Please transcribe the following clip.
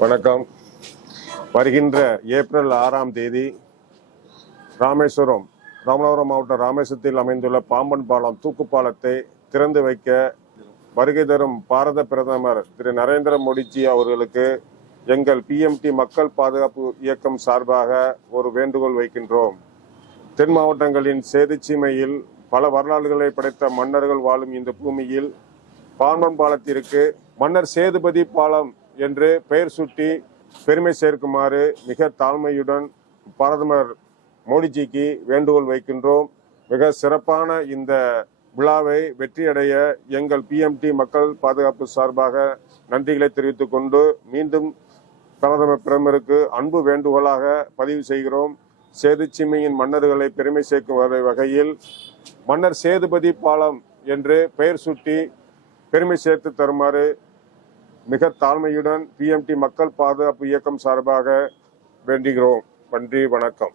வணக்கம். வருகின்ற ஏப்ரல் ஆறாம் தேதி ராமேஸ்வரம் ராமநாதபுரம் மாவட்டம் ராமேஸ்வரத்தில் அமைந்துள்ள பாம்பன் பாலம் தூக்கு பாலத்தை திறந்து வைக்க வருகை தரும் பாரத பிரதமர் திரு நரேந்திர மோடிஜி அவர்களுக்கு எங்கள் பிஎம்டி மக்கள் பாதுகாப்பு இயக்கம் சார்பாக ஒரு வேண்டுகோள் வைக்கின்றோம். தென் மாவட்டங்களின் சேதுச்சீமையில் பல வரலாறுகளை படைத்த மன்னர்கள் வாழும் இந்த பூமியில் பாம்பன் பாலத்திற்கு மன்னர் சேதுபதி பாலம் என்று பெயர் சூட்டி பெருமை சேர்க்குமாறு மிக தாழ்மையுடன் பிரதமர் மோடிஜிக்கு வேண்டுகோள் வைக்கின்றோம். மிக சிறப்பான இந்த விழாவை வெற்றியடைய எங்கள் பிஎம்டி மக்கள் பாதுகாப்பு சார்பாக நன்றிகளை தெரிவித்துக் கொண்டு மீண்டும் பிரதமர் பிரதமருக்கு அன்பு வேண்டுகோளாக பதிவு செய்கிறோம். சேது சிம்மியின் மன்னர்களை பெருமை சேர்க்கும் வகையில் மன்னர் சேதுபதி பாலம் என்று பெயர் சுட்டி பெருமை சேர்த்து தருமாறு மிக தாழ்மையுடன் பிஎம்டி மக்கள் பாதுகாப்பு இயக்கம் சார்பாக வேண்டுகிறோம். நன்றி வணக்கம்.